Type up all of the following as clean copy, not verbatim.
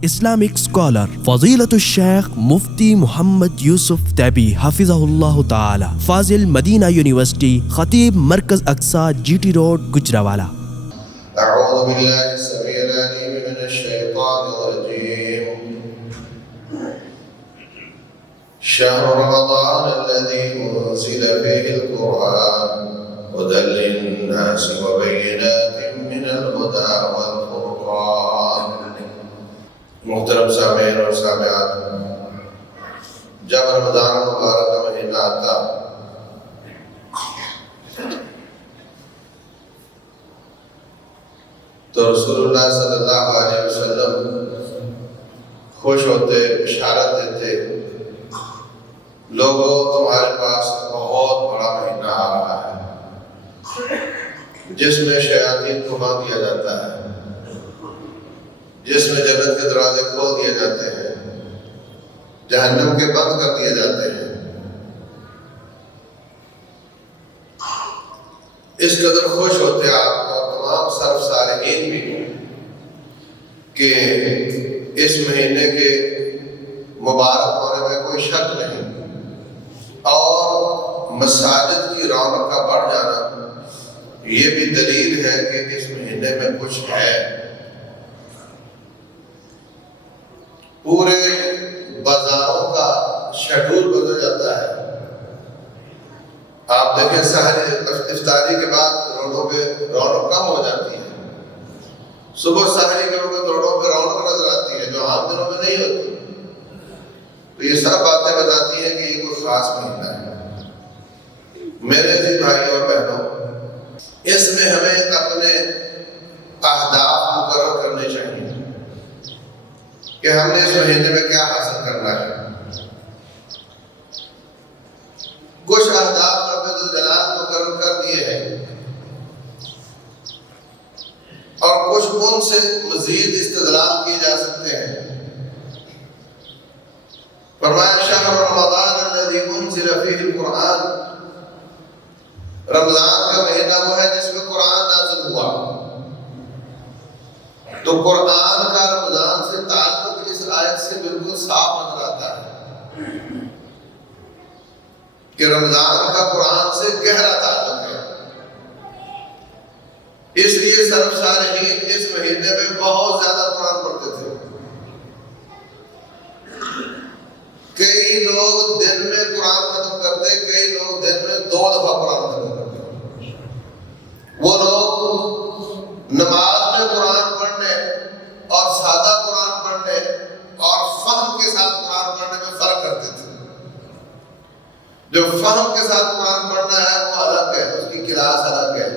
Islamic scholar فضيلة الشيخ مفتی محمد یوسف تیبی حفظہ اللہ تعالی، فاضل Medina university, خطیب مرکز اقصی جی ٹی روڈ گجرانوالہ۔ اعوذ باللہ السمیع العلیم من الشیطان الرجیم۔ شهر رمضان الذي أنزل فيه القرآن هدى للناس وبينات من الهدى والفرقان۔ محترم سامعین اور سامعات، جب رمضان مبارک کا مہینہ آتا تو رسول اللہ صلی اللہ علیہ وسلم خوش ہوتے، بشارت دیتے، لوگوں تمہارے پاس بہت بڑا مہینہ آ رہا ہے جس میں شیاطین کو باندھ دیا جاتا ہے، جس میں جنت کے دروازے کھول دیے جاتے ہیں، جہنم کے بند کر دیے جاتے ہیں۔ اس قدر خوش ہوتے آپ اور تمام صرف صالحین بھی کہ اس مہینے کے مبارک ہونے میں کوئی شک نہیں، اور مساجد کی رونق کا بڑھ جانا یہ بھی دلیل ہے کہ اس مہینے میں کچھ ہے۔ پورے بازاروں کا شیڈول بدل جاتا ہے۔ آپ دیکھیں سحری افطاری کے بعد روڈوں پہ رونق کم ہو جاتی ہے، صبح سحری کے وقت روڈوں پہ رونق نظر آتی ہے جو عام دنوں میں نہیں ہوتی۔ تو یہ سب باتیں بتاتی ہیں کہ یہ کوئی خاص مہینہ ہے۔ میرے عزیز بھائی اور بہنوں، اس میں ہمیں اپنے اہداف مقرر کرنے چاہیے کہ ہم نے اس مہینے میں کیا حاصل کرنا ہے۔ کچھ اہداف رب الجلال مقرر کر دیے ہیں اور کچھ ان سے مزید استدلال کیے جا سکتے ہیں۔ فرمایا شہر رمضان الذی انزل فیہ القرآن، رمضان کا مہینہ وہ ہے جس میں قرآن نازل ہوا۔ تو قرآن کا رمضان سے تعلق اس آیت سے بالکل صاف نظر آتا ہے کہ رمضان کا قرآن سے گہرا تعلق ہے۔ اس لیے سلف صالحین اس مہینے میں بہت زیادہ قرآن پڑھتے تھے۔ کئی لوگ دن میں قرآن ختم کرتے، کئی لوگ دن میں 2 دفعہ قرآن ختم کرتے۔ وہ لوگ نماز میں قرآن پڑھنے اور سادہ قرآن پڑھنے اور فہم کے ساتھ قرآن پڑھنے میں فرق کرتے تھے۔ جو فہم کے ساتھ قرآن پڑھنا ہے وہ الگ ہے، اس کی کلاس الگ ہے۔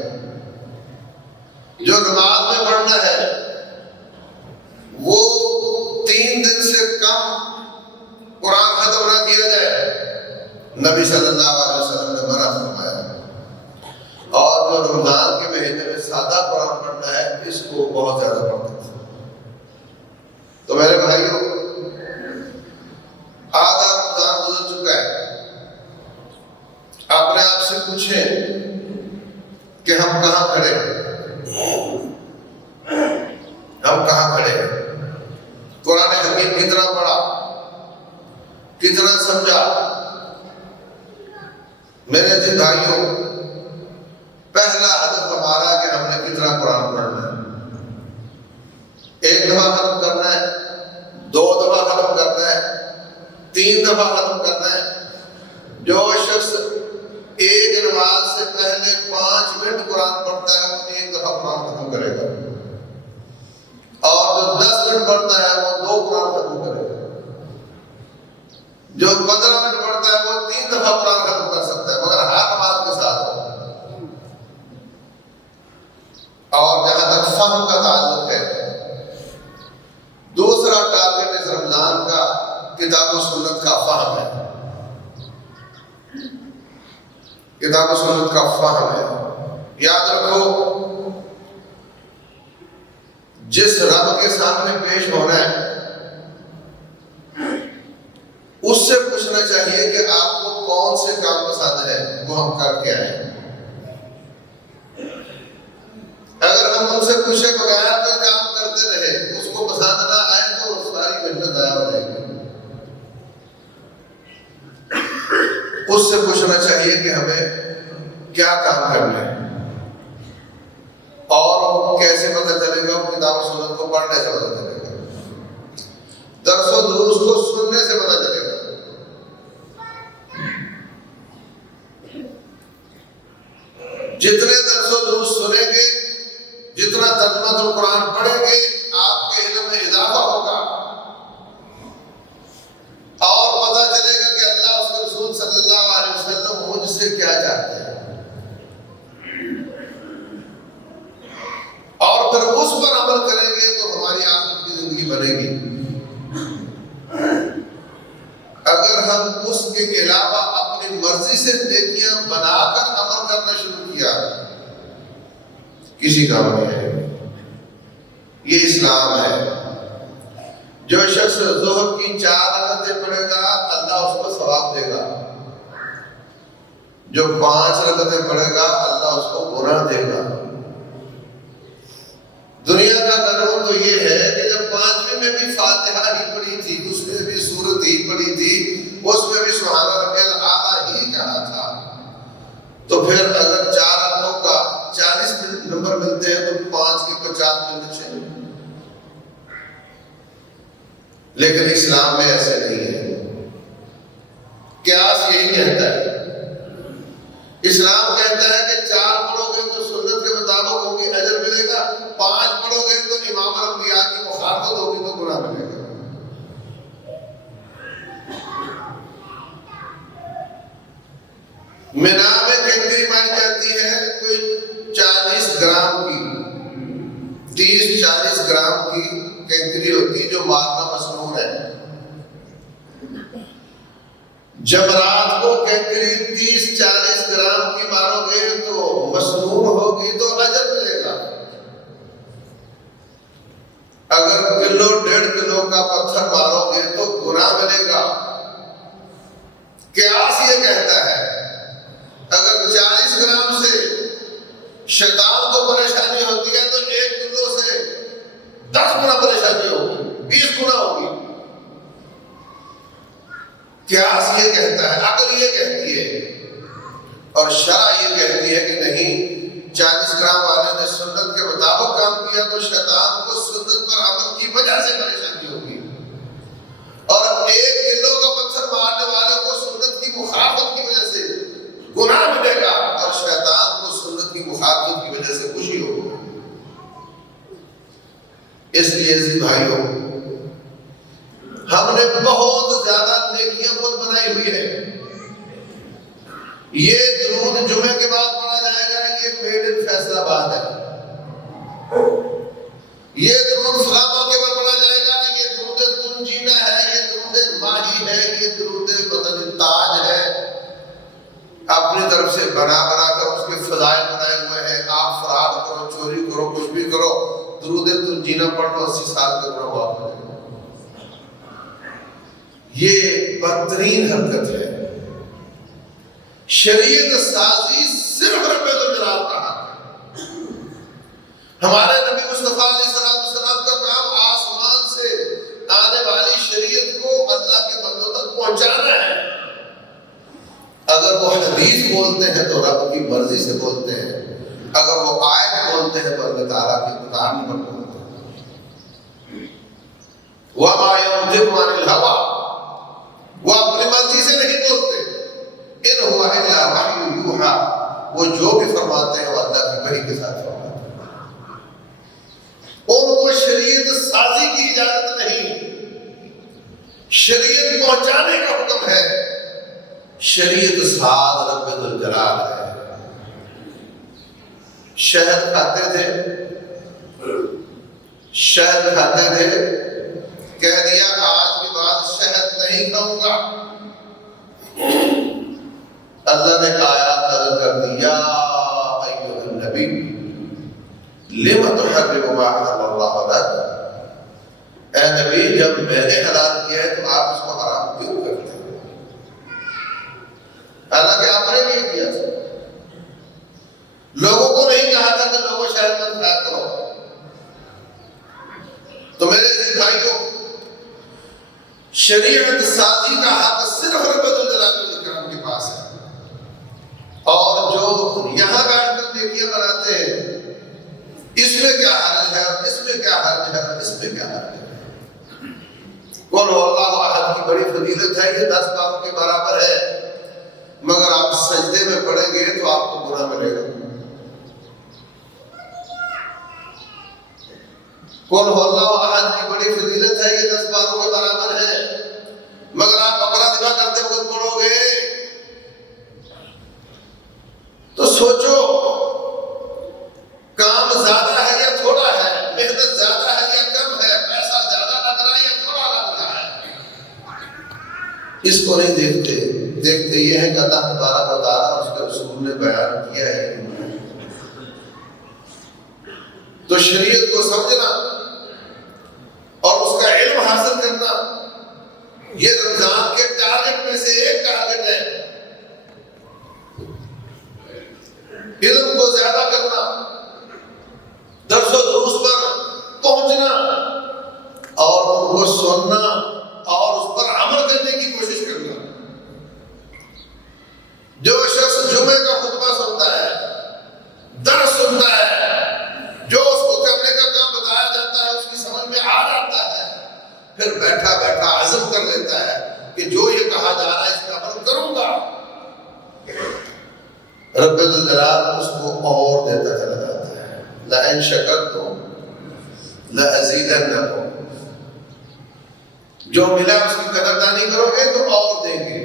جو نماز میں پڑھنا ہے وہ 3 دن سے کم قرآن ختم نہ کیا جائے، نبی صلی اللہ علیہ وسلم نے منع فرمایا۔ اور جو رمضان کے مہینے میں سادہ قرآن پڑھنا ہے اس کو بہت زیادہ پڑھتے تھے۔ تو میرے بھائیوں، آدھا رمضان گزر چکا ہے۔ اپنے آپ سے پوچھیں کہ ہم کہاں کھڑے ہیں؟ ہم کہاں کھڑے ہیں؟ قرآن حکیم کتنا پڑھا، کتنا سمجھا؟ میرے عزیز بھائیوں، پہلا ہدف ہمارا کہ ہم نے کتنا قرآن پڑھنا ہے۔ 1 دفعہ ختم کرنا ہے، 2 دفعہ ختم کرنا ہے، 3 دفعہ ختم کرنا ہے۔ جو شخص ایک نماز سے پہلے 5 منٹ قرآن پڑھتا ہے وہ 1 دفعہ قرآن ختم کرے گا، اور جو 10 منٹ پڑھتا ہے وہ 2 قرآن ختم کرے گا۔ جو 15 منٹ پڑھتا ہے وہ 3 دفعہ قرآن ختم کر سکتا ہے، مگر ہر نماز کے ساتھ۔ اور جہاں تک فہم کا تعلق ہے، دوسرا ٹارگٹ اس رمضان کا کتاب و سنت کا فہم ہے۔ کتاب و سنت کا فہم ہے۔ یاد رکھو، جس رب کے سامنے پیش ہونا ہے اس سے پوچھنا چاہیے کہ آپ کو کون سے کام پسند ہے، وہ ہم کر کے آئے۔ اگر ہم ان سے پوچھے بغیر کوئی کام کرتے رہے، اس کو پسند نہ آئے تو سے پوچھنا چاہیے کہ ہمیں کیا کام کرنا ہے، اور کیسے پتہ چلے گا؟ وہ کتاب و سنت کو پڑھنے سے پتہ چلے گا، درس و دروس کو سننے سے پتہ چلے گا۔ جتنے درس و دروس سنیں گے، جتنا ترجمہ القرآن پڑھیں گے، آپ کے علم میں اضافہ ہوگا اور پتہ چلے گا کہ اللہ اس کے رسول صلی اللہ علیہ وسلم مجھ سے کیا چاہتے ہیں، اور پھر اس پر عمل کریں گے تو ہماری آخرت کی زندگی بنے گی۔ اگر ہم اس کے علاوہ اپنی مرضی سے نیکیاں بنا کر عمل کرنا شروع کیا، کسی کام نہیں ہے۔ یہ اسلام ہے۔ جو شخص ظہر کی 4 رکعتیں پڑھے گا، اللہ اس کو ثواب دے گا۔ جو 5 رکعتیں پڑھے گا، اللہ اس کو گناہ دے گا۔ دنیا کا قانون تو یہ ہے کہ جب 5ویں میں بھی فاتحہ ہی پڑھی تھی، اس میں بھی سورت ہی پڑھی تھی، اس میں بھی سبحان ربی الاعلیٰ ہی کہا تھا، تو پھر اگر 4 رکعتوں کا 40 نمبر ملتے ہیں تو 5 کے 50 ملنے چاہیے۔ لیکن اسلام میں ایسے نہیں ہے۔ قیاس یہی کہتا ہے، اسلام کہتا ہے کہ 4 پڑھو گے تو سنت کے مطابق ہوگی، اجر ملے گا، 5 پڑھو گے تو امام الانبیاء کی مخالفت ہوگی تو گناہ ملے گا۔ مینا میں کنکری مانی جاتی ہے کوئی 40 گرام کی، 30-40 گرام کی کنکری ہوتی جو مادہ مسنون ہے۔ جب رات کو کنکری 30-40 گرام کی مارو گے تو مسنون ہوگی تو اجر ملے گا۔ اگر 1.5 کلو کا پتھر مارو گے تو گناہ ملے گا۔ قیاس یہ کہتا ہے اگر 40 گرام سے شیطان کو پریشانی ہوتی ہے تو 1 کلو سے 10 گنا پریشانی ہوگی، 20 گنا ہوگی۔ قیاس یہ کہتا ہے، عقل یہ کہتی ہے، اور شرع یہ کہتی ہے کہ نہیں، 40 گرام والے نے سنت کے مطابق کام کیا تو شیطان کو سنت پر عمل کی وجہ سے پریشانی ہوگی، اور 1 کلو کا پتھر مارنے والے کو سنت کی مخالفت کی وجہ سے گناہ ملے گا، اور شیطان کو سنت کی مخالفت کی وجہ سے خوشی ہوگی۔ اس لیے عزیز بھائیوں، ہم نے بہت زیادہ نیکیاں خود بنائی ہوئی ہے۔ یہ درود جمعے کے بعد پڑھا جائے گا، یہ میڈ ان فیصل آباد ہے۔ یہ درود فلاں موقع پر پڑھا جائے گا، یہ درود تنجینا ہے، یہ درود ماہی ہے، یہ درود بدن تاج ہے۔ اپنی طرف سے بنا کر اس کے فضائل بنائے ہوئے ہیں، آپ فرار کرو، چوری کرو، کچھ بھی کرو، درود تنجینا پڑھ لو، 80 سال کے گناہ معاف ہو جائے گا۔ یہ بدترین حرکت ہے۔ شریعت سازی صرف رب الجلال کا حق ہے۔ ہمارے نبی مصطفیٰ علیہ السلام کا کام آسمان سے آنے والی شریعت کو اللہ کے بندوں تک پہنچانا ہے۔ اگر وہ حدیث بولتے ہیں تو رب کی مرضی سے بولتے ہیں، اگر وہ آیت بولتے ہیں تو اللہ تعالیٰ کی قرآن پر بولتے ہیں۔ وَمَا يَنطِقُ عَنِ الْهَوَىٰ، وہ اپنی مرضی سے نہیں بولتے، ان هُوَ إِلَّا وَحْيٌ يُوحَىٰ، وہ جو بھی فرماتے ہیں وہ اللہ کی وحی کے ساتھ فرماتے ہیں۔ ان کو شریعت سازی کی اجازت نہیں، شریعت پہنچانے کا حکم ہے۔ شریعت ساز رب ذوالجلال ہے۔ شہد کھاتے تھے، شہد کھاتے تھے، کہہ دیا آج کے بعد شہد نہیں کھاؤں گا، اللہ نے آیات نازل کر دی، یا ایھا النبی لم تحرم ما احل اللہ لک، اے نبی جب میں نے حلال کیا ہے تو آپ اس کو حرام کیوں کرتے ہیں؟ حالانکہ آپ نے نہیں کیا تھا، لوگوں کو نہیں کہا تھا کہ لوگوں شہد مت کھایا کرو۔ تو میرے عزیز بھائیوں، شریعت سازی کا حق صرف رب الجلال کے پاس ہے۔ یہاں بیٹھ کر نیکیاں بناتے ہیں، اس میں کیا حرج ہے، اور اس میں کیا حرج ہے، اور اس میں کیا حرج ہے؟ قل هو اللہ احد کی بڑی فضیلت ہے، یہ 10 باروں کے برابر ہے، مگر آپ سجدے میں پڑھیں گے تو آپ کو گناہ ملے گا۔ قل هو اللہ احد کی بڑی فضیلت ہے، یہ 10 باروں کے برابر ہے، مگر آپ بقرہ ذبح کرتے وقت پڑھو گے تو سوچو کام زیادہ ہے یا تھوڑا ہے، محنت زیادہ ہے یا کم ہے، پیسہ زیادہ لگ رہا ہے یا تھوڑا لگ رہا ہے؟ اس کو نہیں دیکھتے، دیکھتے یہ ہے کہ اللہ تبارک و تعالیٰ اس کے رسول نے بیان کیا ہے۔ تو شریعت کو سمجھنا اور اس کا علم حاصل کرنا یہ رمضان کے ٹارگٹ میں سے ایک ٹارگٹ ہے۔ علم کو زیادہ کرنا، درس و دروس پر پہنچنا اور ان کو سننا اور اس پر عمل کرنے کی کوشش کرنا۔ جو شخص جمعے کا خطبہ سنتا ہے، درس سنتا ہے، جو اس کو کرنے کا کام بتایا جاتا ہے اس کی سمجھ میں آ جاتا ہے، پھر بیٹھا بیٹھا عزم کر لیتا ہے کہ جو یہ کہا جا رہا ہے اس پر عمل کروں گا، رب الجلال اس کو اور دیتا چلا جاتا ہے۔ لَإِن شَكَرْتُمْ لَأَزِيدَنَّكُمْ، جو ملا اس کی قدردانی کرو گے تو اور دیں گے۔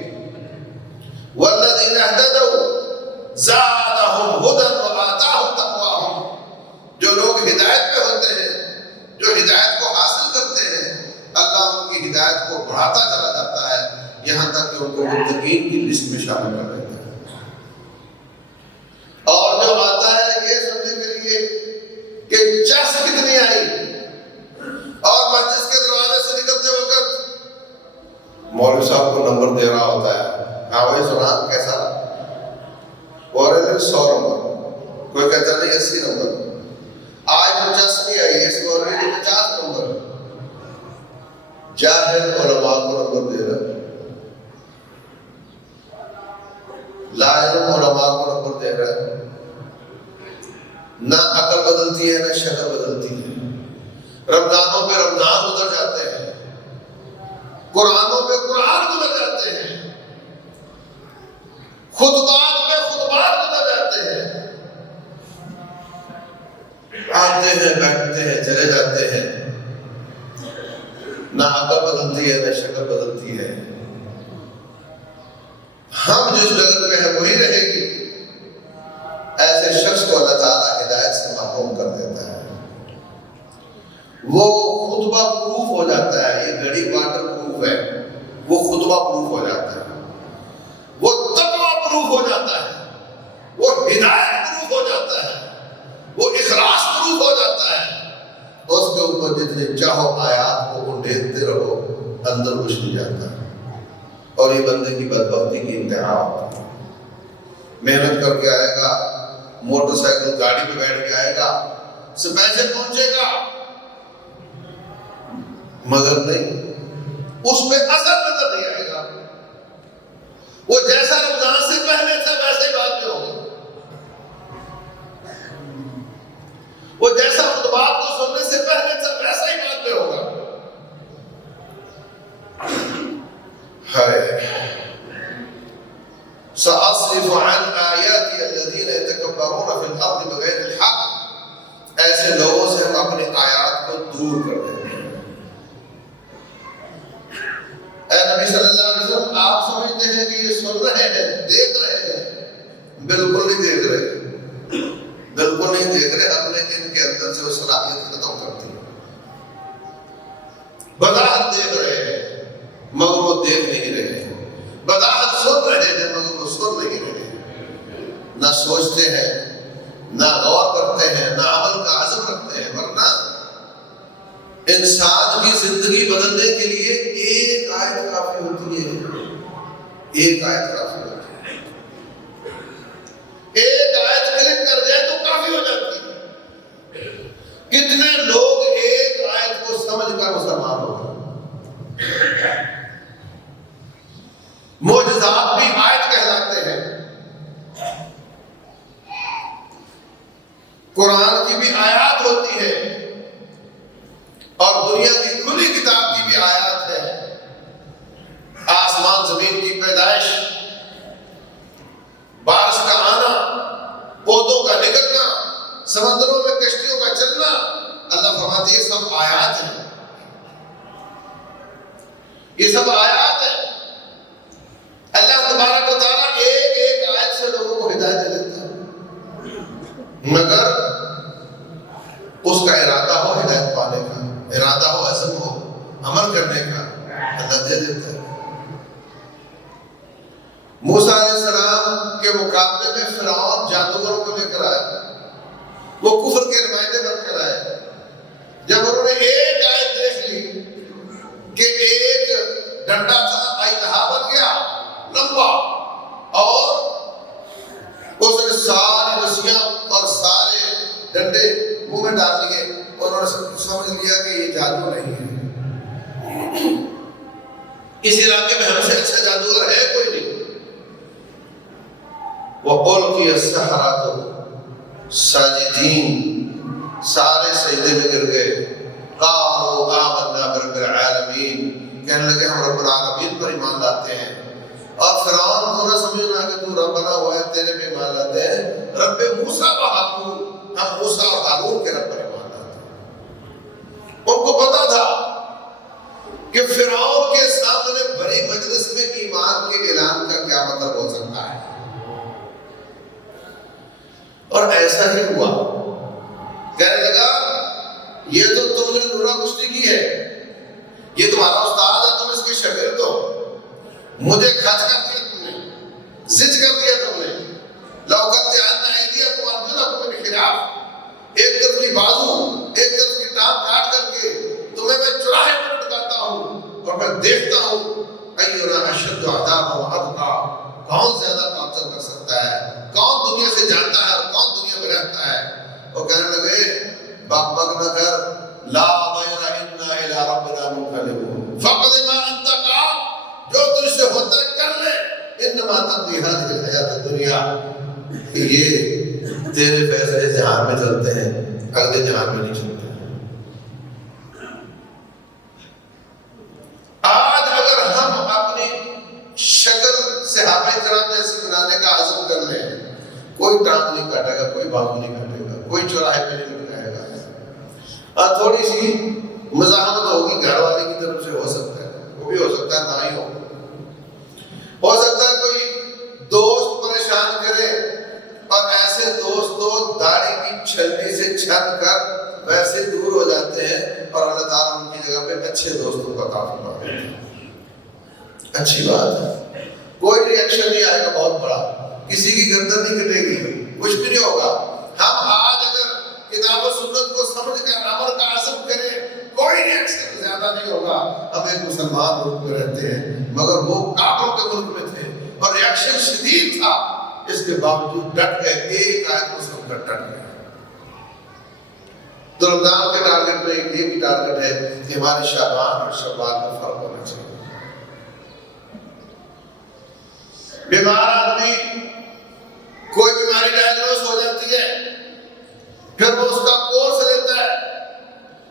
وَالَّذِينَ اهْتَدَوْا زَادَهُمْ هُدًى وَآتَاهُمْ تَقْوَاهُمْ، جو لوگ ہدایت پہ ہوتے ہیں، جو ہدایت کو حاصل کرتے ہیں، اللہ ان کی ہدایت کو بڑھاتا چلا جاتا ہے یہاں تک کہ ان کو متقین کی لسٹ میں شامل کر دیتا ہے۔ اور جو آتا ہے یہ سننے کے لیے کہ چس کتنی آئی، اور مسجد کے دروازے سے نکلتے وقت مولوی صاحب کو نمبر دے رہا ہوتا ہے، ہاں بھائی سنا کیسا، اور 100 نمبر، کوئی کہتا نہیں 80 نمبر، آج 50 نہیں آئی، اس مولوی نے 50 نمبر، جاہل علماء کو نمبر دے رہا ہے، لا علم علماء کو نمبر دے رہا ہے۔ نہ عقل بدلتی ہے نہ شکل بدلتی ہے، رمضانوں پہ رمضان گزر جاتے ہیں، قرآنوں پہ قرآن گزر جاتے ہیں، خطبات پہ خطبات گزر جاتے ہیں، آتے ہیں بیٹھتے ہیں چلے جاتے ہیں، نہ عقل بدلتی ہے نہ شکل بدلتی ہے۔ ہم جس جگہ پہ ہیں وہی رہے گی۔ ایسے شخص کو اللہ تعالیٰ ہدایت سے محروم کر دیتا ہے، وہ خطبہ پروف ہو جاتا ہے، یہ گھڑی واٹر پروف ہے، وہ خطبہ پروف ہو جاتا ہے، وہ تقویٰ پروف ہو جاتا ہے، وہ ہدایت پروف ہو جاتا ہے، وہ اخلاص پروف ہو جاتا ہے۔ اس کے اوپر جتنے چاہو آیات کو انڈیلتے رہو، اندر کچھ نہیں جاتا، اور یہ بندے کی بدبختی کی انتہا ہوتی ہے۔ محنت کر کے آئے گا، موٹر سائیکل گاڑی پہ بیٹھ کے آئے گا، اسپیشل پہنچے گا، مگر نہیں، اس پہ اثر نظر نہیں آئے گا۔ وہ جیسا رمضان سے پہلے تھا ویسے ہی بعد میں ہوگا، وہ جیسا خطبات کو سننے سے پہلے تھا ویسا ہی بعد میں ہوگا۔ سأصرف عن آیاتی الذین یتکبرون فی الارض بغیر الحق، ایسے لوگوں سے ہم اپنی آیات کو دور کر دیں گے۔ اے نبی صلی اللہ علیہ وسلم، آپ سمجھتے ہیں کہ یہ سن رہے ہیں، دیکھ رہے ہیں؟ بالکل نہیں دیکھ رہے، بالکل نہیں دیکھ رہے۔ ہم نے ان کے اندر سے وہ صلاحیت ختم کر دی۔ بظاہر دیکھ رہے ہیں مگر وہ دیکھ نہیں رہے، بظاہر سن رہے ہیں مگر وہ سن نہیں رہے، نہ سوچتے ہیں، نہ غور کرتے ہیں، نہ عمل کا عزم رکھتے ہیں۔ ورنہ انسان کی زندگی بدلنے کے لیے ایک آیت کافی ہوتی ہے، ایک آیت کافی ہوتی ہے، ایک آیت کلک کر جائے تو کافی ہو جاتی ہے۔ کتنے لوگ ایک آیت کو سمجھ کر مسلمان ہو گئے۔ معجزات بھی آیت کہلاتے ہیں، سمندروں میں کشتیوں کا چلنا، اللہ فرماتے ہیں یہ سب آیات ہیں، یہ سب آیات ہیں۔ اللہ تبارک و تعالیٰ ایک ایک آیت سے لوگوں کو ہدایت دے دیتا ہے، مگر اس کا ارادہ ہو ہدایت پانے کا، ارادہ ہو عزم ہو عمل کرنے کا، اللہ دے دیتا ہے۔ موسیٰ علیہ السلام کے مقابلے میں فرعون جادوگروں کو لے کر آیا، وہ کفر کے نمائندے بن کر آئے۔ جب انہوں نے ایک آیت دیکھ لی کہ ایک ڈنڈا تھا ایلہا بن گیا لمبا، اور اس نے ساری رسیاں اور سارے ڈنڈے منہ میں ڈال لیے، اور انہوں نے سمجھ لیا کہ یہ جادو نہیں ہے، اس علاقے میں ہم سے اچھا جادوگر ہے کوئی نہیں۔ وَأُلْقِيَ السَّحَرَةُ ساجدین، سارے سجدے میں گر گئے۔ قَالُوا آمَنَّا بِرَبِّ الْعَالَمِينَ، کہنے لگے ہم رب العالمین پر ایمان لاتے ہیں۔ اور فرعون کو نہ سمجھنا کہ تو رب بنا ہوا ہے، تیرے پہ ایمان لاتے ہیں، رب موسیٰ و ہارون، ہم موسیٰ اور ہارون کے رب پر ایمان لاتے ہیں۔ ان کو پتا تھا کہ فرعون کے سامنے بڑی مجلس میں ایمان کے اعلان کا کیا مطلب ہو سکتا ہے، اور ایسا ہی ہوا۔ کہنے لگا یہ تو تم نے نورا کشتی کی ہے، یہ تمہارا استاد ہے، تم اس کے شاگرد ہو، مجھے کھچ کر دیا تم نے، زج کر دیا تم نے۔ لَأُقَطِّعَنَّ أَيْدِيَكُمْ وَأَرْجُلَكُم مِّنْ خِلَافٍ، ایک طرف کی بازو ایک طرف کی ٹانگ کاٹ کر کے تمہیں میں چوراہے پر لٹکاتا ہوں، اور میں دیکھتا ہوں أَيُّنَا أَشَدُّ عَذَابًا وَأَبْقَىٰ، کون زیادہ ٹارچر کر سکتا ہے، کون دنیا سے جانتا ہے اور کون دنیا میں رہتا ہے۔ وہ کہنے لگے بک بک نہ کر، لا ضیر انا الی ربنا منقلبون، فقد ما انت قام، جو تجھ سے ہوتا ہے کر لے، انما تقضی هذه الحیات الدنیا، کہ یہ تیرے فیصلے جہان میں چلتے ہیں، اگلے جہان میں نہیں چلتے۔ آج اگر ہم اپنی شکل صحابہ کرام جیسے بنانے کا عزم کر لیں، کوئی ٹانگ نہیں کاٹے گا، کوئی بازو نہیں کاٹے گا، کوئی چوراہے پہ نہیں لٹکائے گا۔ اور تھوڑی سی مزاحمت ہوگی گھر والے کی طرف سے، ہو سکتا ہے، وہ بھی ہو سکتا ہے نہ ہی ہو سکتا ہے کوئی دوست پریشان کرے، اور ایسے دوست تو داڑھی کی چھلنی سے چھن کر ویسے دور ہو جاتے ہیں، اور اللہ تعالیٰ ان کی جگہ پہ اچھے دوستوں کا قافلہ بنا دیتے ہیں۔ اچھی بات ہے، کوئی ریئیکشن نہیں آئے گا بہت بڑا، کسی کی گردن نہیں کٹے گی، کچھ بھی نہیں ہوگا۔ ہم آج اگر کتاب و سنت کو سمجھ کر عمل کا عزم کریں، کوئی ریئیکشن زیادہ نہیں ہوگا۔ ہم ایک مسلمان ملک میں رہتے ہیں، مگر وہ کافروں کے ملک میں تھے اور ریئیکشن شدید تھا، اس کے باوجود ڈٹ گئے، ایک آیت کو سن کر ڈٹ گئے۔ تو رمضان کے ٹارگٹ میں یہ بھی ٹارگٹ ہے کہ ہمارے شعبان اور شوال میں فرق ہونا چاہیے۔ بیمار آدمی کوئی بیماری ڈائیگنوز ہو جاتی ہے، پھر وہ اس کا کورس لیتا ہے،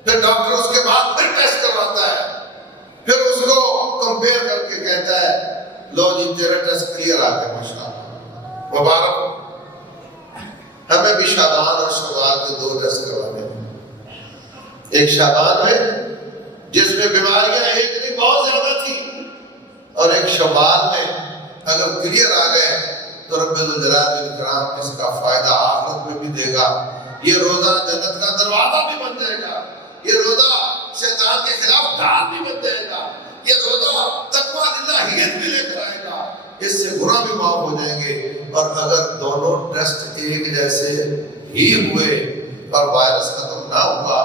پھر ڈاکٹر اس کے بعد پھر ٹیسٹ کرواتا ہے، پھر اس کو کمپیئر کر کے کہتا ہے لو جی تیرا ٹیسٹ کلیئر آ گیا ماشاءاللہ، مبارک ہو۔ ہمیں بھی شعبان اور شوال کے 2 ٹیسٹ کروانے ہیں، ایک شعبان میں جس میں بیماریاں ایک نہیں بہت زیادہ تھی، اور ایک شوال میں اگر کلیئر آ گئے تو رب الجلال والاکرام اس کا فائدہ آخرت میں بھی دے گا۔ یہ روزہ جنت کا دروازہ بھی بن جائے گا، یہ روزہ شیطان کے خلاف ڈھال بھی بن جائے گا، یہ روزہ تقویٰ الہیت بھی لے کر آئے گا، اس سے گناہ بھی معاف ہو جائیں گے۔ اور اگر دونوں ٹیسٹ ایک جیسے ہی ہوئے اور وائرس ختم نہ ہوا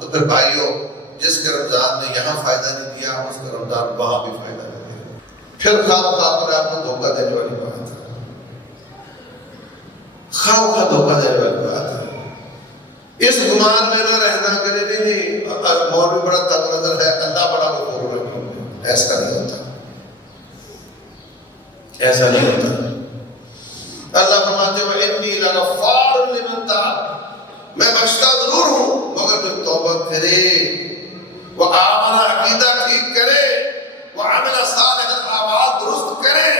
تو پھر بھائیوں، جس کے رمضان نے یہاں فائدہ نہیں دیا، اس کا رمضان وہاں بھی فائدہ نہیں دیا۔ پھر خواہ پر آپ کو دھوکہ دینے والی بات ہے، خواہ دھوکہ دینے والی بات ہے۔ اس گمان میں نہ رہنا کہ نہیں مولوی بڑا تنگ نظر ہے، اللہ بڑا غفور رحیم ہے، ایسا نہیں ہوتا، ایسا نہیں ہوتا۔ اللہ فرماتے ہیں انی لغفار لمن تاب، میں بخشتا ضرور ہوں مگر جو توبہ کرے، وہ آمنہ عقیدہ ٹھیک کرے، وہ عمل صالحا اعمال درست کرے،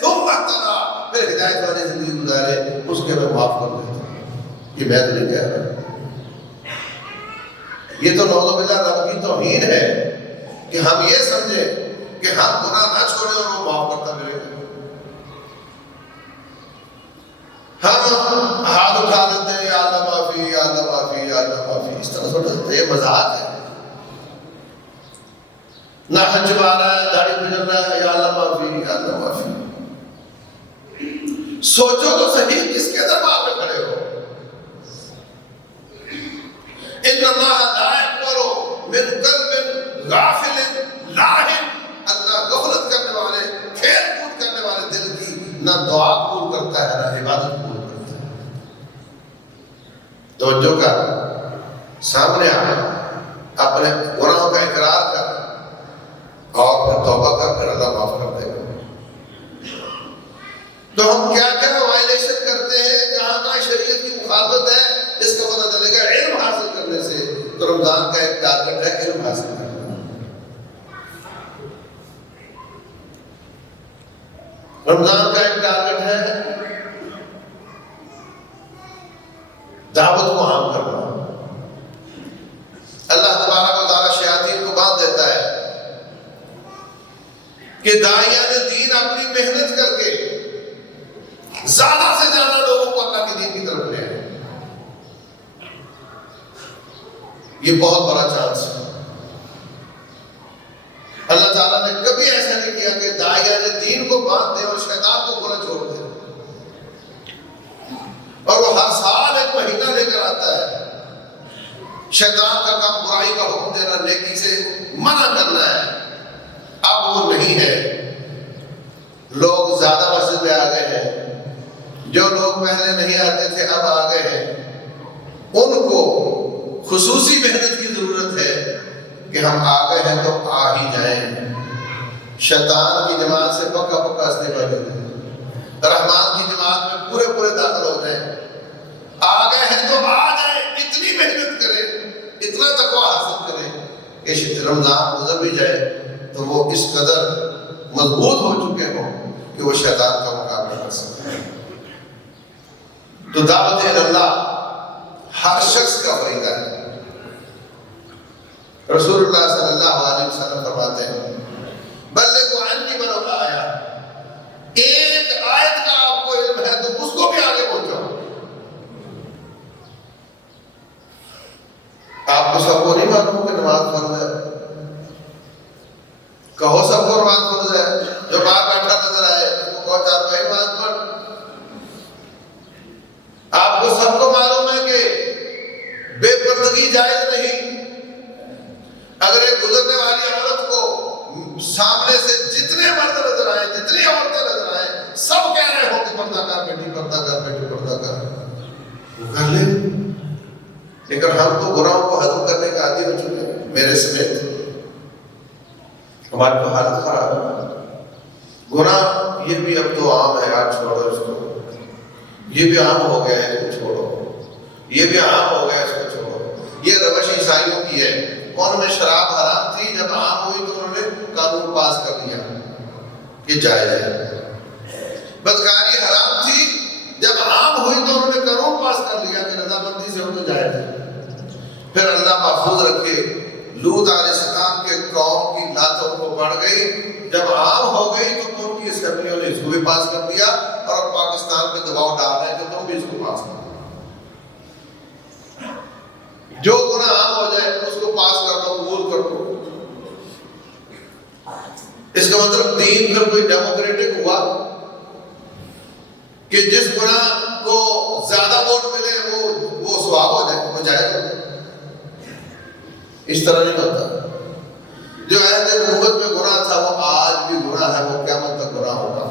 ثم اهتدى، پھر ہدایت والی زندگی گزارے، اس کے میں معاف کر دیتا ہوں۔ یہ میں تو نہیں کہہ رہا، یہ تو نعوذ باللہ رب کی توہین ہے کہ ہم یہ سمجھیں کہ ہم گناہ نہ چھوڑیں اور وہ معاف کرتا ملے گا۔ ہم ہاتھ اٹھا لیتے ہیں یا اللہ معافی یا اللہ معافی یا اللہ معافی، اس طرح سوچتے یہ مذاق ہے۔ نہ حج آ رہا ہے، داڑھی گزر رہا ہے، یا اللہ معافی یا اللہ معافی۔ سوچو تو صحیح کس کے دربار میں کھڑے ہو؟ ان اللہ لا يقبل من قلب غافل لاہن، اللہ غفلت کرنے والے، کھیل کود کرنے والے دل کی نہ دعا قبول کرتا ہے نہ عبادت قبول کرتا ہے۔ توجہ کر، سامنے آ، اپنے گناہوں کا اقرار کر اور پھر توبہ کر، پھر اللہ معاف کر دے گا۔ تو ہم کیا کیا وائلیشن کرتے ہیں، کہاں کہاں شریعت کی مخالفت ہے، اس کا پتہ چلے گا علم حاصل کرنے سے۔ تو رمضان کا ایک ٹارگٹ ہے علم حاصل کرنا۔ رمضان کا ایک ٹارگٹ ہے دعوت کو عام کرنا۔ اللہ تبارک و تعالیٰ شیاطین کو باندھ دیتا ہے کہ داعیان دین اپنی محنت کر کے زیادہ سے زیادہ لوگوں کو اللہ کے دین کی طرف لے آئے۔ یہ بہت بڑا چانس ہے۔ اللہ تعالیٰ نے کبھی ایسا نہیں کیا کہ داعیان دین کو باندھ دے اور شیطان کو پورا چھوڑ دے، اور وہ ہر سال ایک مہینہ لے کر آتا ہے۔ شیطان کا کام برائی کا حکم دینا، نیکی سے منع کرنا ہے۔ اب وہ نہیں ہے، لوگ زیادہ مسجد میں آ گئے ہیں، جو لوگ پہلے نہیں آتے تھے اب آ گئے ہیں۔ ان کو خصوصی محنت کی ضرورت ہے کہ ہم آ گئے ہیں تو آ ہی جائیں۔ شیطان کی جماعت سے پکا پکا استعفا دے دیں، رحمان کی جماعت میں پورے پورے داخل ہو جائیں۔ آ گئے ہیں تو آ جائیں، اتنی محنت کریں، اتنا تقویٰ حاصل کریں کہ رمضان گزر بھی جائے تو وہ اس قدر مضبوط ہو چکے ہوں کہ وہ شیطان کا مقابلہ کر سکتے ہیں۔ تو دعوت اللہ ہر شخص کا فریضہ ہے۔ رسول اللہ صلی اللہ علیہ وسلم فرماتے ہیں بلغوا عنی ولو آیا، ایک آیت کا آپ کو علم ہے تو اس کو بھی آگے پہنچاؤ۔ آپ کو سب کو نہیں معلوم کہ نماز فرض ہے؟ کہو سب کو نماز فرض ہے، جو باہر بیٹھا نظر آئے اس کو کہو چار بھائی نماز پڑھ۔ آپ کو سب کو معلوم ہے کہ بے پردگی جائز نہیں۔ اگر ایک گزرنے والی عورت کو سامنے سے جتنے مرد نظر آئے، جتنی عورتیں نظر آئے، سب کہہ رہے ہو کہ پردہ کر بیٹی، پردہ کر بیٹی، پردہ کر، وہ کر لے۔ لیکن ہم تو گناہوں کو ہضم کرنے کا عادی ہو چکے ہیں، میرے سمیت۔ ہماری تو حالت خراب ہے۔ گناہ یہ بھی اب تو عام ہے، یار چھوڑو اس کو، یہ بھی عام ہو گیا ہے، اس کو چھوڑو، یہ بھی عام ہو گیا ہے، اس کو چھوڑو۔ یہ روش عیسائیوں کی ہے۔ ان میں شراب حرام تھی، جب عام ہوئی تو انہوں نے قانون پاس کر دیا کہ جائز ہے۔ بدکاری حرام تھی، جب عام ہوئی تو انہوں نے قانون پاس کر دیا کہ رضامندی سے ان کو جائز ہے۔ پھر اللہ محفوظ رکھے، لوط علیہ السلام کے قوم کی لاتوں کو بڑھ گئی، جب عام ہو گئی تو ان کی اسمبلیوں نے اس کو بھی پاس کر دیا، اور پاکستان پہ دباؤ ڈال رہے ہیں کہ تم بھی اس کو پاس کرو۔ جو گناہ عام ہو جائے اس کو پاس کر دو، قبول کر دو۔ اس کا مطلب دین پھر کوئی ڈیموکریٹک ہوا کہ جس گناہ کو زیادہ ووٹ ملے وہ ثواب ہو جائے، وہ جائز ہو جائے۔ اس طرح نہیں ہوتا۔ جو عہد نبوت میں گناہ تھا وہ آج بھی گناہ ہے، وہ قیامت تک گناہ ہوگا۔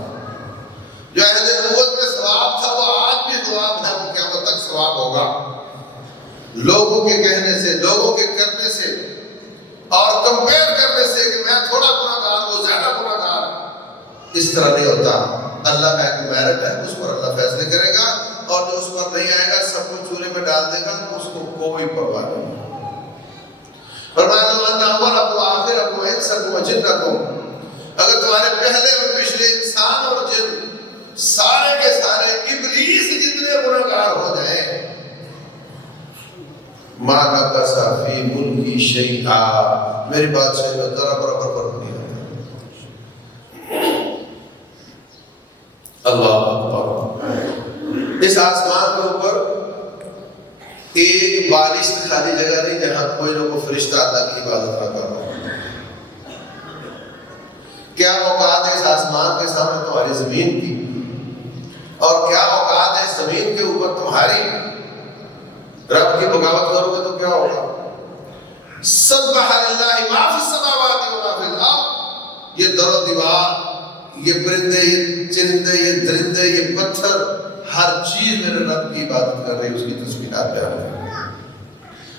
جو عہد نبوت میں ثواب تھا وہ آج بھی ثواب ہے، وہ قیامت تک ثواب ہوگا۔ لوگوں کے کہنے سے، لوگوں کے کرنے سے اور کمپیئر کرنے سے کہ میں تھوڑا گناہ گار، وہ زیادہ گناہ گار، اس طرح نہیں ہوتا۔ اللہ کا ایک میرٹ ہے، اس پر اللہ فیصلے کرے گا، اور جو اس پر نہیں آئے گا سب کو چولہے میں ڈال دے گا، اس کو کوئی پرواہ نہیں۔ فرمایا ان اولکم وآخرکم وانسکم وجنکم، اگر تمہارے پہلے اور پچھلے انسان اور جن سارے کے سارے ابلیس جتنے گناہ گار ہو جائیں، مانا کا صافی ملکی شیعہ، میری بات سے ذرا برابر فرق نہیں ہوتا۔ اللہ اکبر۔ اس آسمان کے اوپر ایک بالشت خالی جگہ نہیں جہاں کوئی نہ کوئی فرشتہ اللہ کی عبادت نہ کر رہا ہو۔ کیا اوقات ہے اس آسمان کے سامنے تمہاری زمین کی، اور کیا اوقات ہے اس زمین کے اوپر تمہاری؟ رب کی بغاوت کرو گے تو کیا ہوگا؟ سبح للہ ما فی السماوات و ما فی الارض، یہ در و دیوار، یہ پرندے، یہ چرندے، یہ درندے، یہ پتھر، ہر چیز میرے رب کی عبادت کر رہی ہے، اس کی تسبیحات بیان کر رہی ہے۔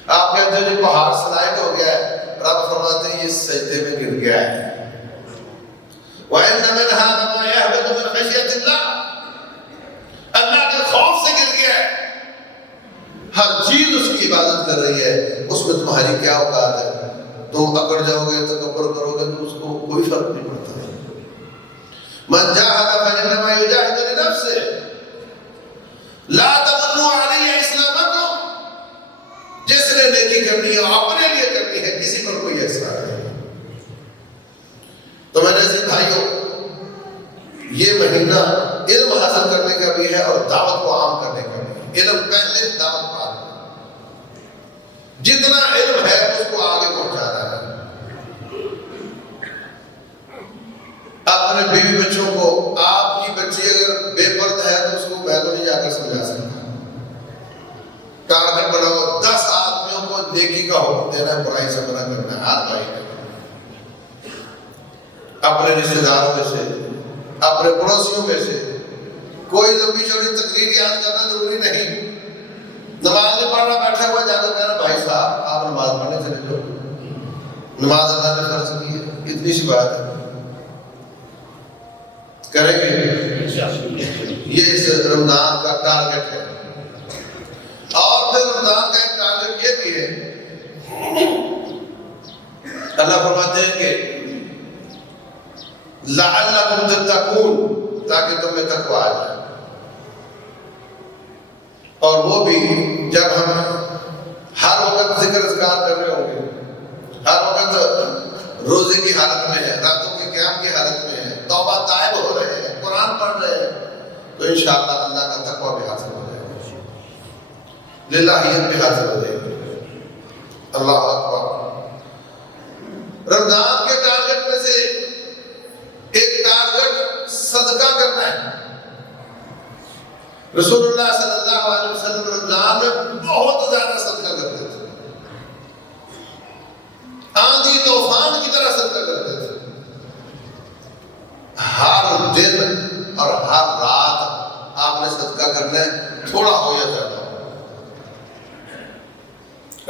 آپ کہتے ہیں جو پہاڑ سلائڈ ہو گیا ہے، رب فرماتے ہیں یہ سجدے میں گر گیا ہے۔ وَإِنَّ مِنْهَا لَمَا يَهْبِطُ مِنْ خَشْيَةِ اللَّهِ، اللہ کے خوف سے گر گیا ہے۔ ہر چیز اس کی عبادت کر رہی ہے، اس میں تمہاری کیا اوقات ہے؟ تم اکڑ جاؤ گے، تکبر کرو گے تو اس کو کوئی فرق نہیں پڑتا۔ من جاہد فإنما یجاہد لنفسہ لا تمنوا علی اسلامکم، جس نے نیکی کرنی ہے اپنے لیے کرنی ہے، کسی پر کوئی احسان نہیں۔ تو میرے عزیز بھائیوں، یہ مہینہ علم حاصل کرنے کا بھی ہے اور دعوت کو عام کرنے کا بھی ہے۔ علم پہلے، دعوت بعد۔ جتنا علم ہے اس کو آگے پہنچانا ہے۔ اپنے بیوی بچوں کو، آپ کی بچی اگر بے پردہ ہے تو اس کو میں تو نہیں جا کر سمجھا سکتا۔ ٹارگٹ بناؤ، 10 آدمیوں کو نیکی کا حکم دینا ہے، برائی سے منع کرنا ہے، ہر بھائی کا۔ اپنے رشتے داروں میں سے، اپنے پڑوسیوں میں سے کوئی لمبی چوڑی تقریر یاد کرنا ضروری نہیں۔ نماز میں پڑھنا بیٹھا ہوا جا کر کہنا بھائی صاحب آپ نماز پڑھنے چلے جاؤ، نماز اللہ نے فرض کی ہے، اتنی سی بات ہے۔ کریں گے؟ یہ اس رمضان کا ٹارگٹ ہے۔ اور پھر رمضان کا ایک ٹارگٹ یہ بھی ہے، اللہ فرماتے ہیں کہ لعلکم تتقون، تاکہ تمہیں تقویٰ آ جائے۔ اور وہ بھی جب ہم ہر وقت ذکر اذکار کر رہے ہوں گے، ہر وقت روزے کی حالت میں ہے، راتوں کے قیام کی حالت میں ہے، توبہ تائب ہو رہے ہیں، قرآن پڑھ رہے ہیں، تو انشاءاللہ اللہ کا تقویٰ بھی حاصل ہو جائے گا، للہیت بھی حاصل ہو جائے گی۔ اللہ اکبر۔ رمضان کے ٹارگٹ میں سے ایک ٹارگٹ صدقہ کرنا ہے۔ رسول اللہ صلی اللہ علیہ وسلم رمضان میں بہت زیادہ صدقہ کرتے تھے، آندھی طوفان کی طرح صدقہ کرتے تھے۔ ہر دن اور ہر رات آپ نے صدقہ کرنا ہے، تھوڑا ہو یا زیادہ ہو۔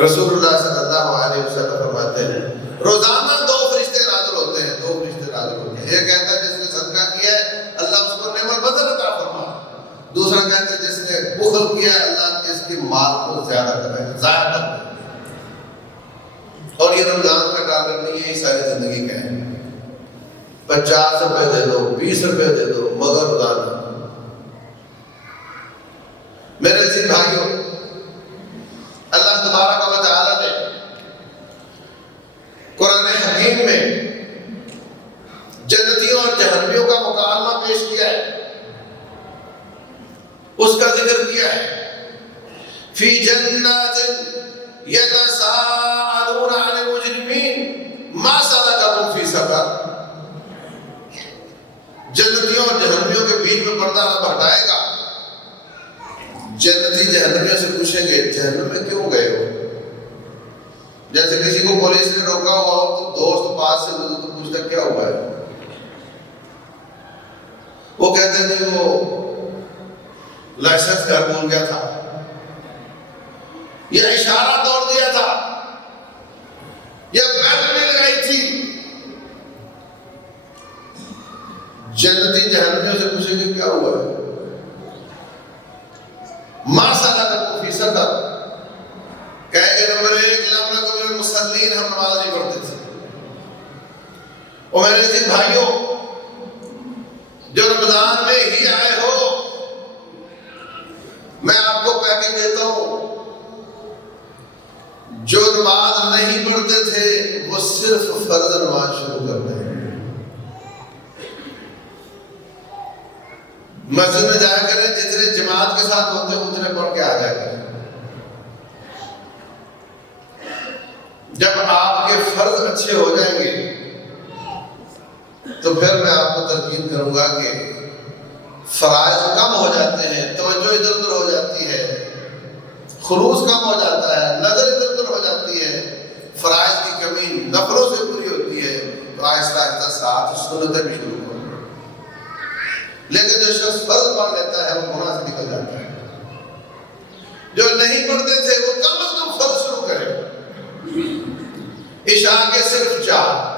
رسول اللہ صلی اللہ علیہ وسلم فرماتے ہیں روزانہ 2 فرشتے نازل ہوتے ہیں، 2 فرشتے نازل ہوتے ہیں۔ ایک کہتا ہے جس نے صدقہ کیا ہے اللہ اس کو نعمت بدل عطا فرما، دوسرا کہتا ہے جس نے بخل کیا ہے اللہ اس کی مال کو زیادہ کرے، ضائع کر دے۔ اور یہ رمضان کا ٹارگٹ نہیں ہے، یہ ساری زندگی کا ہے۔ 50 روپے دے دو، 20 روپے دے دو، مگر روزانہ۔ میرے عزیز بھائیوں، اللہ تبارک و تعالی نے قرآن حکیم میں جنتیوں اور جہنمیوں کا مکالمہ پیش کیا ہے، اس کا ذکر کیا ہے۔ فی جنات یتساءلون عن المجرمین ما سلککم فی سقر، جنتیوں اور جہنمیوں کے بیچ میں پردہ رب ہٹائے گا۔ جنتی جہنمیوں سے پوچھیں گے جہنم میں کیوں گئے ہو؟ جیسے کسی کو پولیس نے روکا ہوا ہو تو دوست پاس سے تو پوچھتا کیا ہوا ہے، وہ کہتے ہیں وہ لائسنس گھر بھول گیا تھا، یہ اشارہ توڑ دیا تھا، یہ بیلٹ نہیں لگائی تھی۔ جنتی جہنمیوں سے پوچھیں گے کیا ہوا ہے؟ ما سلککم فی سقر، کہیں گے نمبر 1 لم نکن من المصلین، ہم نماز نہیں پڑھتے تھے۔ اور میرے عزیز بھائیوں، جو رمضان میں ہی آئے ہو، میں آپ کو پیکج دیتا ہوں، نماز نہیں پڑھتے تھے وہ صرف فرض نماز شروع کرتے ہیں. مسجد میں جایا کریں, جتنے جماعت کے ساتھ ہوتے ہیں اتنے پڑھ کے آ جایا کریں. جب آپ کے فرض اچھے ہو جائیں گے تو پھر میں آپ کو تلقین کروں گا کہ فرائض کم ہو جاتے ہیں, توجہ ادھر ادھر ہو جاتی ہے, خلوص کم ہو جاتا ہے, نظر ادھر ادھر ہو جاتی ہے, فرائض کی کمی نفلوں سے پوری ہوتی ہے, تو آہستہ آہستہ ساتھ سنتیں بھی شروع ہو. لیکن جو شخص فرض پڑھ لیتا ہے وہ گناہ سے نکل جاتا ہے. جو نہیں پڑھتے تھے وہ کم از کم فرض شروع کریں. عشاء کے صرف 4,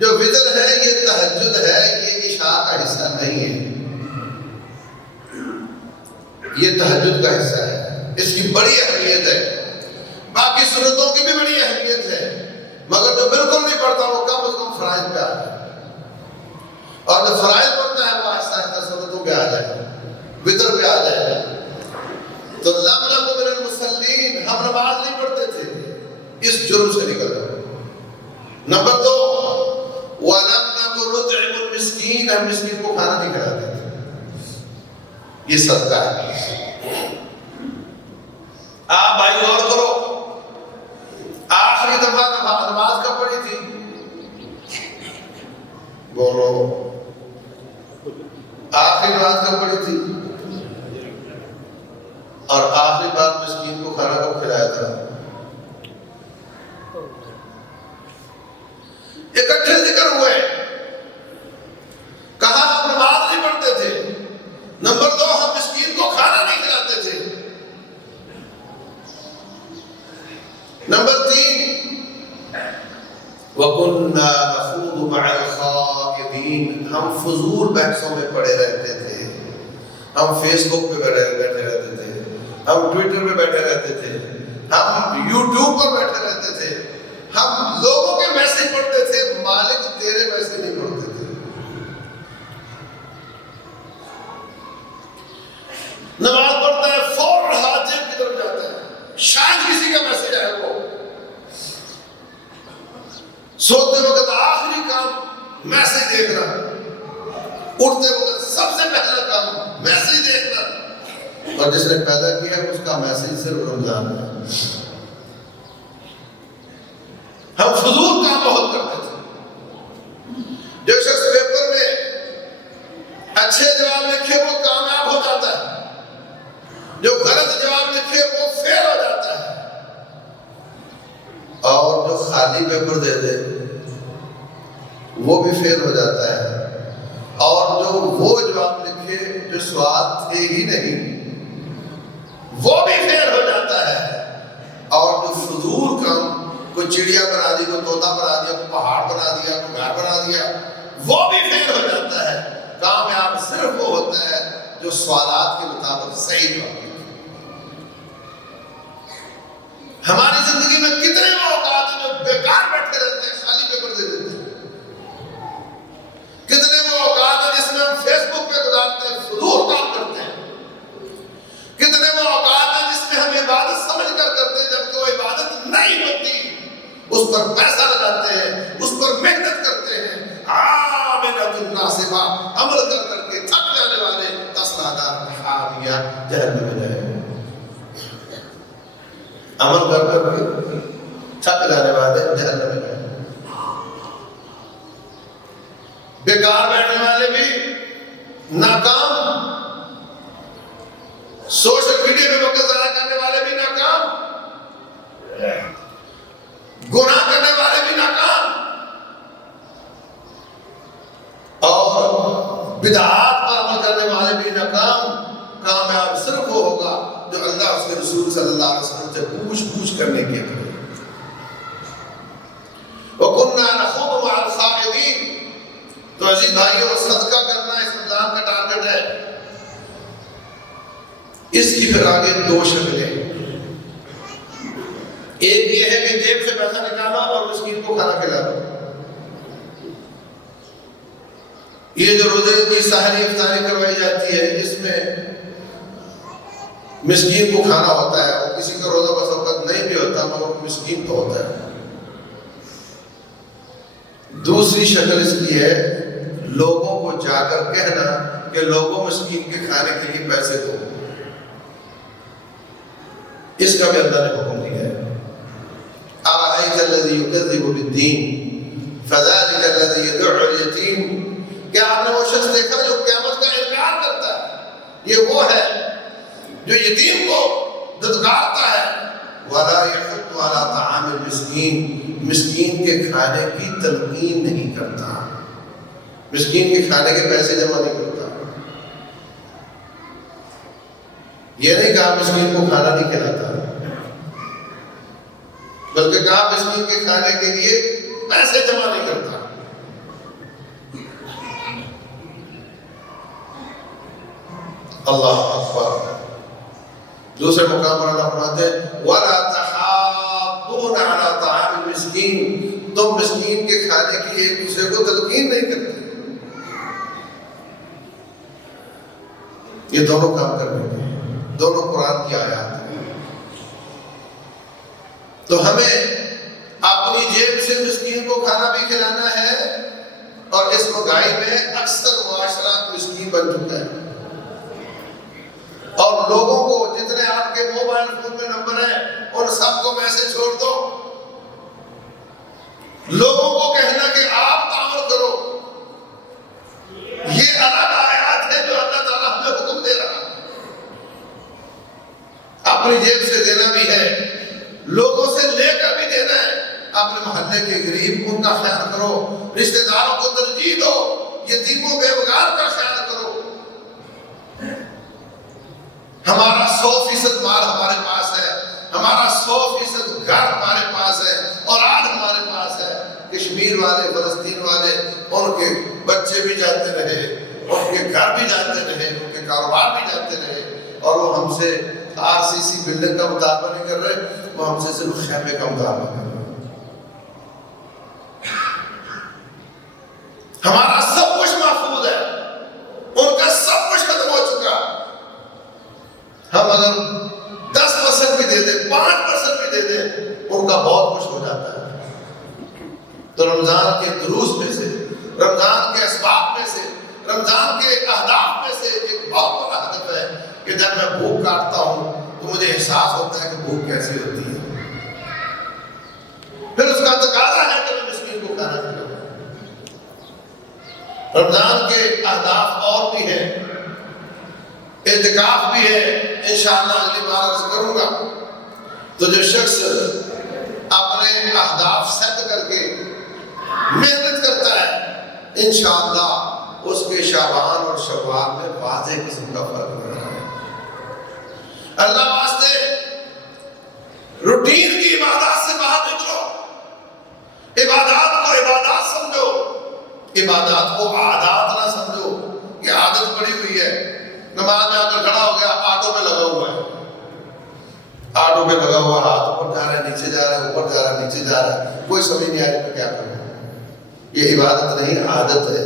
جو وتر ہے یہ تہجد ہے, یہ عشاء کا حصہ نہیں ہے, یہ تہجد کا حصہ ہے. اس کی بڑی اہمیت ہے. باقی سنتوں کی بھی بڑی اہمیت ہے, مگر جو بالکل نہیں پڑھتا وہ کم از کم فرائض پہ آ جائے, اور جو فرائض پڑھتا ہے وہ آہستہ آہستہ سنتوں پہ آ جائے, وتر پہ آ جائے. تو لم نکن من المصلین, ہم نماز نہیں پڑھتے تھے, اس جرم سے نکل گئے. نمبر 2, وَلَمْ نَكُنْ نُطْعِمُ الْمِسْكِينَ, ہم مسکین کو کھانا نہیں کھلاتے تھے. یہ صدقہ ہے. آپ بھائی غور کرو, آخری دفعہ نماز کب پڑھی تھی؟ بولو, آخری نماز کب پڑھی تھی؟ اور آخری بار مسکین کو کھانا کب کھلایا تھا؟ اکٹھے ذکر ہوئے. کہا ہم نماز نہیں پڑھتے تھے. نمبر 2, ہم مسکین کو کھانا نہیں کھلاتے تھے. نمبر 3, وَكُنَّا نَخُوضُ مَعَ الْخَائِضِينَ, ہم فضول بحثوں میں پڑے رہتے تھے. ہم فیس بک پہ بیٹھے رہتے تھے, ہم ٹویٹر پہ بیٹھے رہتے تھے, ہم یوٹیوب پر بیٹھے رہتے تھے, ہم لوگوں کے میسج پڑھتے تھے, مالک تیرے میسج نہیں پڑھتے تھے. نماز پڑھتا ہے فوراً ہاتھ جیب کی طرف جاتا ہے, شاید کسی کا میسج آئے. وہ سوتے وقت آخری کام میسج دیکھنا, اٹھتے وقت سب سے پہلا کام میسج دیکھنا, اور جس نے پیدا کیا اس کا میسج صرف رمضان ہے. ہم فضول کام بہت کرتے تھے. جو شخص پیپر میں اچھے جواب لکھے وہ کامیاب ہو جاتا ہے, جو غلط جواب لکھے وہ فیل ہو جاتا ہے, اور جو خالی پیپر دے دے وہ بھی فیل ہو جاتا ہے, اور جو وہ جواب لکھے جو سوال تھے ہی نہیں وہ بھی فیل ہو جاتا ہے, اور جو فضول کام, کوئی چڑیا بنا دی, کوئی طوطا بنا دیا, کوئی پہاڑ بنا دیا, کوئی گھر بنا دیا, وہ بھی فیل ہو جاتا ہے. کامیاب صرف وہ ہوتا ہے جو سوالات کے مطابق صحیح جواب دیتا ہے. ہماری زندگی میں کتنے موقعات ہیں جو بیکار بیٹھے رہتے ہیں, خالی پیپر دے دیتے ہیں. کتنے موقعات ہیں جس میں ہم فیس بک پہ گزارتے ہیں, فضول کام کرتے ہیں. کتنے موقعات ہیں جس میں ہم عبادت سمجھ کر کرتے ہیں, جبکہ وہ عبادت نہیں ہوتی, اس پر پیسہ لگاتے ہیں, اس پر محنت کرتے ہیں. عاملۃ ناصبہ, عمل کر کر کے تھک جانے والے, تصلیٰ نارا حامیہ, جہنم میں جائیں گے. عمل کر کر کے تھک جانے والے جہنم میں جائیں گے. بیکار بیٹھنے والے بھی ناکام, سوشل میڈیا میں وقت ضائع کرنے والے بھی ناکام, گناہ کرنے والے بھی ناکام, اور بدعات پر عمل کرنے والے بھی ناکام. کامیاب صرف وہ ہوگا جو اللہ اس کے رسول صلی اللہ علیہ وسلم سے پوچھ کرنے کے لیے. وَكُنَّا نَخُوضُ مَعَ الْخَائِضِينَ. تو عزیز بھائیوں, صدقہ کرنا اس رمضان کا ٹارگٹ ہے. اس کی پھر آگے 2 شکلیں. ایک یہ ہے کہ جیب سے پیسہ نکالا اور مسکین کو کھانا کھلانا. یہ جو روزے کی سحری افطاری کروائی جاتی ہے, اس میں مسکین کو کھانا ہوتا ہے، اور کسی کا روزہ بس وقت نہیں بھی ہوتا مگر مسکین تو ہوتا ہے۔ دوسری شکل اس کی ہے لوگوں کو جا کر کہنا کہ لوگوں مسکین کے کھانے کے لیے پیسے دو، اس کا بھی اللہ نے حکم دیا ہے۔ أَرَأَيْتَ الَّذِي يُكَذِّبُ بِالدِّينِ فَذَلِكَ الَّذِي يَدُعُّ الْيَتِيمَ، کیا آپ نے وہ شخص دیکھا جو قیامت کا انکار کرتا ہے؟ یہ وہ ہے جو یتیم کو دھتکارتا ہے۔ وَلَا يَحُضُّ عَلَىٰ طَعَامِ الْمِسْكِينِ، مسکین کے کھانے کی تلقین نہیں کرتا، مسکین کے کھانے کے پیسے جمع نہیں کرتا۔ یہ نہیں کہا مسکین کو کھانا نہیں کھلاتا، بلکہ کہا مسکین کے کھانے کے لیے پیسے جمع نہیں کرتا۔ اللہ اکبر۔ دوسرے مقام پر اللہ فرماتے ہیں وَلَا تَحَاضُّونَ عَلَىٰ طَعَامِ الْمِسْكِينِ، تم مسکین کے کھانے کی ایک دوسرے کو تلقین نہیں کرتے۔ یہ دونوں کام کرنے کے دونوں قرآن کی آیات ہیں۔ تو ہمیں اپنی جیب سے مسکین کو کھانا بھی کھلانا ہے، اور اس مہنگائی میں اکثر معاشرہ مسکین بن چکا ہے، اور لوگوں کو جتنے آپ کے موبائل فون میں نمبر ہیں ان سب کو میسج چھوڑ دو، لوگوں کو کہنا کہ آپ تعاون کرو۔ یہ الگ آیات ہے جو اللہ تعالیٰ ہمیں حکم دے رہا ہے۔ اپنی جیب سے دینا بھی ہے، لوگوں سے لے کر بھی دینا ہے۔ اپنے محلے کے غریب ان کا خیال کرو، رشتہ داروں کو ترجیح دو، یتیموں بیوگار کا خیال کرو۔ ہمارا 100% مال ہمارے پاس ہے، ہمارا 100% گھر ہمارے پاس ہے، اور آج ہمارے پاس ہے۔ کشمیر والے، فلسطین والے، ان کے بچے بھی جاتے رہے، ان کے گھر بھی جاتے رہے، ان کے کاروبار بھی جاتے رہے، اور وہ ہم سے RCC بلڈنگ کا مطالبہ نہیں کر رہے، وہ ہم سے صرف خیمے کا مطالبہ کر رہے۔ ہمارا سب کچھ محفوظ ہے، ان کا سب کچھ ختم ہو چکا۔ ہم اگر 10% بھی دے دیں، 5% بھی دے دیں، ان کا بہت کچھ ہو جاتا ہے۔ تو رمضان کے دروس میں سے، رمضان کے اسباب میں سے، رمضان کے اہداف میں سے ایک بہت بڑا ہدف ہے کہ جب میں بھوک کاٹتا ہوں تو مجھے احساس ہوتا ہے کہ بھوک کیسی ہوتی ہے، پھر اس کا تقاضا ہے کہ میں مسکین کو کھانا کھلاؤں۔ رمضان کے اہداف اور بھی ہیں، اعتکاف بھی ہے، انشاءاللہ اگلی بار عرض کروں گا۔ تو جو شخص اپنے اہداف سیٹ کر کے محنت کرتا ہے، انشاءاللہ اس کے شعبان اور شوال میں واضح قسم کا فرق ہو رہا ہے۔ اللہ واسطے روٹین کی عبادات سے باہر نکلو، عبادات کو عبادات سمجھو، عبادات کو عادات نہ سمجھو۔ یہ عادت پڑی ہوئی ہے، نماز میں آ کر کھڑا ہو گیا، آٹو پہ لگا ہوا ہے، آٹو پہ لگا ہوا، ہاتھ اوپر جا رہا ہے، نیچے جا رہا ہے، اوپر جا رہا ہے، نیچے جا رہا ہے، کوئی سمجھ نہیں آ رہی میں کیا کروں۔ یہ عبادت نہیں، عادت ہے۔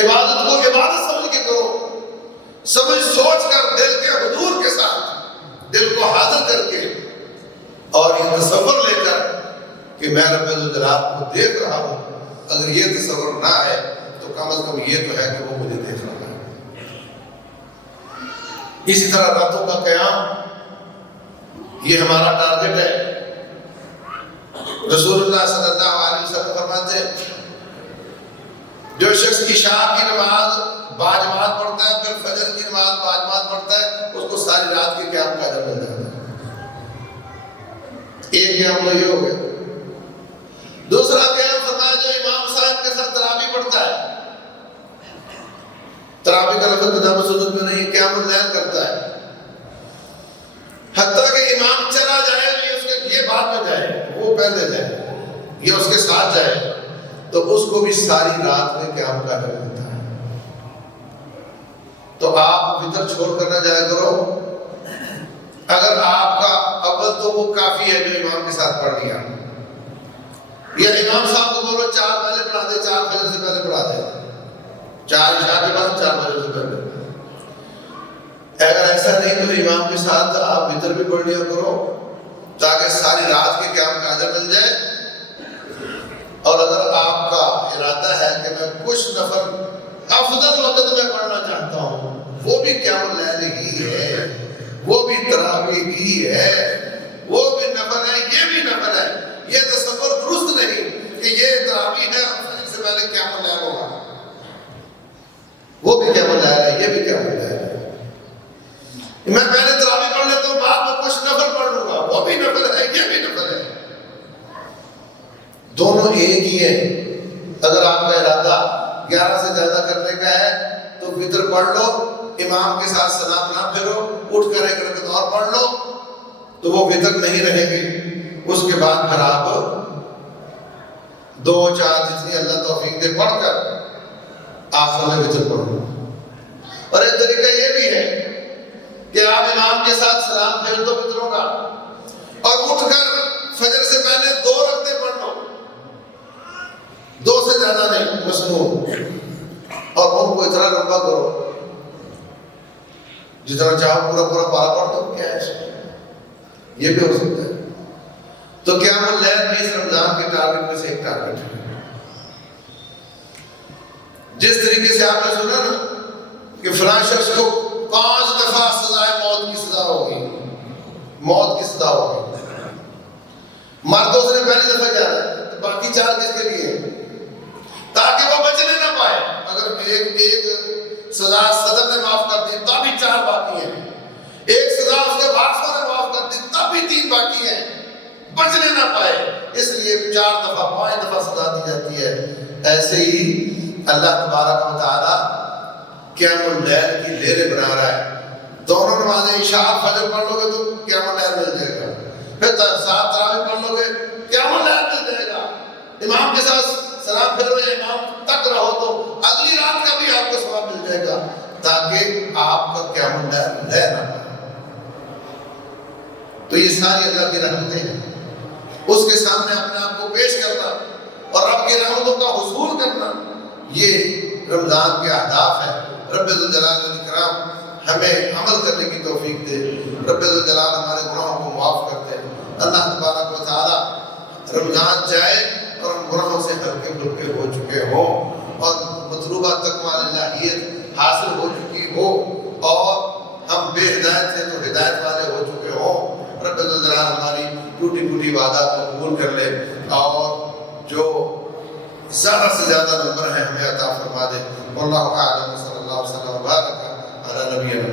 عبادت کو عبادت سمجھ کے کرو، سمجھ سوچ کر، دل کے حضور کے ساتھ، دل کو حاضر کر کے، اور یہ تصور لے کر کہ میں رب الجلال کو دیکھ رہا ہوں۔ اگر یہ تصور نہ ہے تو کم از کم یہ تو ہے کہ وہ مجھے دیکھ رہا ہے۔ اسی طرح راتوں کا قیام، یہ ہمارا ٹارگٹ ہے۔ رسول اللہ صلی اللہ علیہ وسلم فرماتے ہیں جو شخص عشاء کی نماز باجماعت پڑھتا ہے، پھر فجر کی نماز باجماعت پڑھتا ہے، اس کو ساری رات کے قیام کا اجر مل جاتا ہے۔ ایک قیام تو یہ ہو گیا۔ دوسرا قیام فرمایا جو امام صاحب کے ساتھ تراویح پڑھتا ہے، تراویح کا لفظ قیام سنت میں نہیں، قیام اللیل کرتا ہے، حتیٰ کہ امام چلا جائے، یہ بعد میں جائے، وہ پہلے جائے، یہ اس کے ساتھ جائے، تو اس کو بھی ساری رات میں قیام کا اجر ملتا ہے۔ تو آپ وتر چھوڑ کر نہ جایا کرو۔ اگر آپ کا اول تو وہ کافی ہے جو امام کے ساتھ پڑھ لیا، یا امام صاحب کو بولو 4 پہلے پڑھا دے، 4 فجر سے پہلے پڑھا دے، 4 عشاء کے بعد 4 فجر سے پہلے۔ اگر ایسا نہیں تو امام کے ساتھ آپ وتر بھی پڑھ لیا کرو تاکہ ساری رات کے قیام کا اجر مل جائے. اور اگر آپ کا ارادہ ہے کہ میں کچھ نفل افضل وقت میں پڑھنا چاہتا ہوں، وہ بھی قیام اللیل ہی ہے، وہ بھی تراویح ہی ہے، وہ بھی نفل ہے، یہ بھی نفل ہے. یہ تصور درست نہیں کہ یہ تراویح ہے اور فجر سے پہلے قیام اللیل ہوگا. وہ بھی قیام اللیل ہے، یہ بھی قیام اللیل ہے. میں پہلے تراویح پڑھ لیتا ہوں، بعد میں کچھ نفل پڑھ لوں گا، وہ بھی نفل ہے، یہ بھی نفل ہے. دونوں ایک ہی ہیں. اگر آپ کا ارادہ 11 سے زیادہ کرنے کا ہے تو وتر پڑھ لو، امام کے ساتھ سلام نہ پھرو، اٹھ کر ایک رکعت اور پڑھ لو تو وہ وتر نہیں رہے گی. اس کے بعد پھر آپ 2-4 جتنی اللہ توفیق دے پڑھ کر آخر میں وتر پڑھو. اور ایک طریقہ یہ بھی ہے کہ آپ امام کے ساتھ سلام پھیر دو وتروں کا اور اٹھ کر فجر سے پہلے 2 رکعتیں پڑھ لو، 2 سے زیادہ نہیں، مسنون. اور ان کو اتنا لمبا کرو جتنا چاہو، پورا پارا پڑھ دو. کیا ہے یہ بھی ہو سکتا ہے. تو قیام اللیل بھی اس رمضان کے ٹارگٹ میں سے ایک ٹارگٹ ہے. جس طریقے سے آپ نے سنا نا کہ فلاں شخص کو 5 دفعہ سزائے موت کی سزا ہوگی، موت کی سزا ہوگی، مردوں سے پہلی دفعہ جا رہا ہے، تو باقی 4 کس کے لیے؟ تاکہ وہ بچنے نہ پائے. اگر ایک سزا صدر نے معاف کر دی تب بھی 4 باقی ہیں، ایک سزا اس کے وارثوں نے معاف کر دی تب بھی 3 باقی ہیں، بچنے نہ پائے. اس لیے 4 دفعہ 5 دفعہ سزا دی جاتی ہے. ایسے ہی اللہ تبارک و تعالی قیام اللیل کی لیلیں بنا رہا ہے. دونوں نمازیں عشاء فجر پڑھ لو گے تو قیام اللیل مل جائے گا، پھر 7 تراویح پڑھ لو گے قیام اللیل مل جائے گا. امام کے ساتھ سلام پھیرو یا امام تک رہو تو اگلی رات کا بھی آپ کو ثواب مل جائے گا، تاکہ آپ کا قیام اللیل رہ نہ پائے. تو یہ ساری اللہ کی رحمتیں ہیں. اس کے سامنے اپنے آپ کو پیش کرنا اور رب کی رحمتوں کا حصول کرنا، یہ رمضان کے اہداف ہیں. رب ذوالجلال والاکرام ہمیں عمل کرنے کی توفیق دے. رب ذوالجلال ہمارے گناہوں کو معاف کر دے. اللہ تبارک و تعالی رمضان جائے اور ہم گناہوں سے ہلکے پھلکے ہو چکے ہوں اور مطلوبہ تقویٰ الہیت حاصل ہو چکی ہو اور ہم بے ہدایت تھے تو ہدایت والے ہو چکے ہوں. رب ذوالجلال ہماری ٹوٹی پھوٹی عبادات کو قبول کر لے اور جو زیادہ سے زیادہ نمبر ہیں ہمیں عطا فرما دے. واللہ اعلم، صلی اللہ علیہ وسلم وبارک علی نبینا.